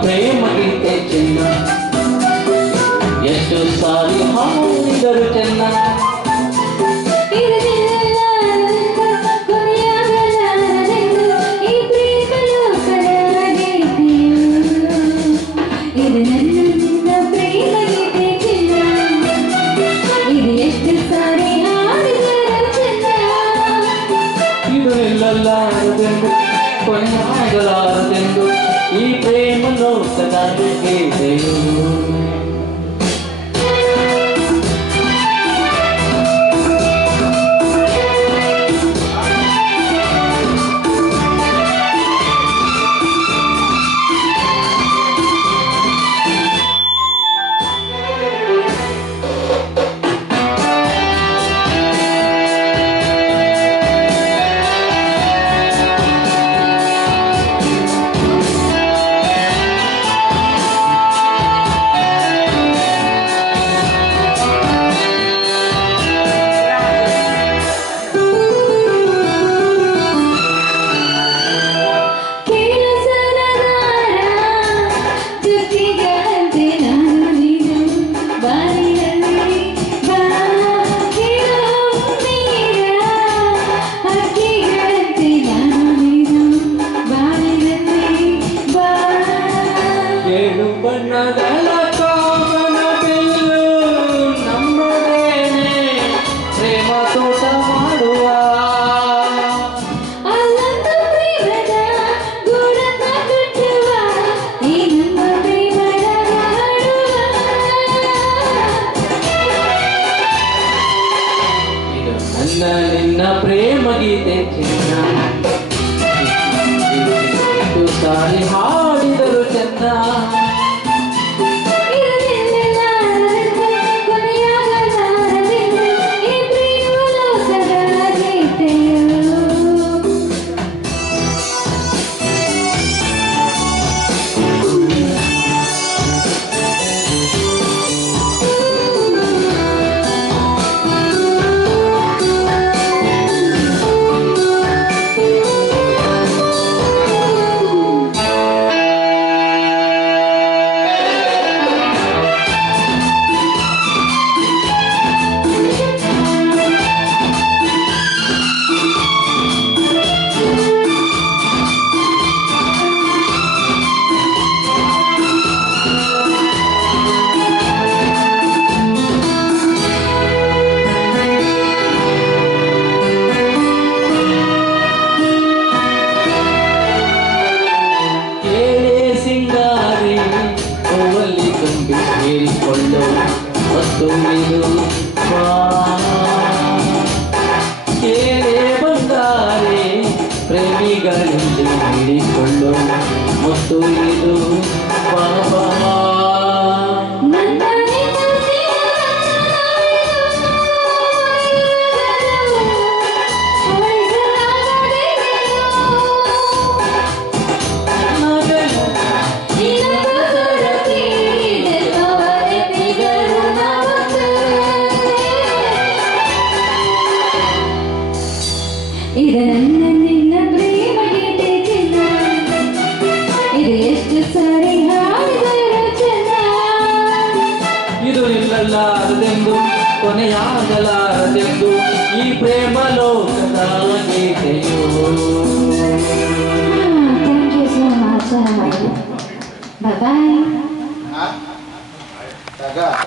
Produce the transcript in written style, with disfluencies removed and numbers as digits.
ಪ್ರೇಮ ಗೀತೆ ಚೆನ್ನ ಎಷ್ಟು ಸಾರಿ ಹಾಡಿದರು ಚೆನ್ನ ನಿಲ್ಲಲಾರದೆಂದು ಕೊನೆಯಾಗಲಾರದೆಂದು ಈ ಪ್ರೇಮ ಲೋಕದಾಗೆ ಬಣ್ಣಗಳ ಕಾಮನ ಬಿಲ್ಲು ನಮ್ಮದೇನೆ ಪ್ರೇಮ ತೋಟ ಮಾಡುವ ಇದು ನನ್ನ ನಿನ್ನ ಪ್ರೇಮ ಗೀತೆ ಚಿನ್ನ ಎಷ್ಟು ಸಾರಿ ಹಾಡಿದರು ಚೆನ್ನ ಹೇಳಿಕೊಳ್ಳು ಮತ್ತು ಇದು ಕೇಳೇ ಬಂದಾರೆ ಪ್ರೇಮಿಗಳಲ್ಲಿ ಹೇಳಿಕೊಳ್ಳು ಮತ್ತು ಇದು ಬಾಬಾ ಇದು ನನ್ನ ನಿನ್ನ ಪ್ರೇಮ ಗೀತೆ ಚಿನ್ನ ಇದು ಎಷ್ಟು ಸಾರಿ ಹಾಡಿದರು ಚೆನ್ನ ಇದು ನಿಲ್ಲಲಾರದೆಂದು ಕೊನೆಯಾಗಲಾರದೆಂದು ಈ ಪ್ರೇಮ ಲೋಕ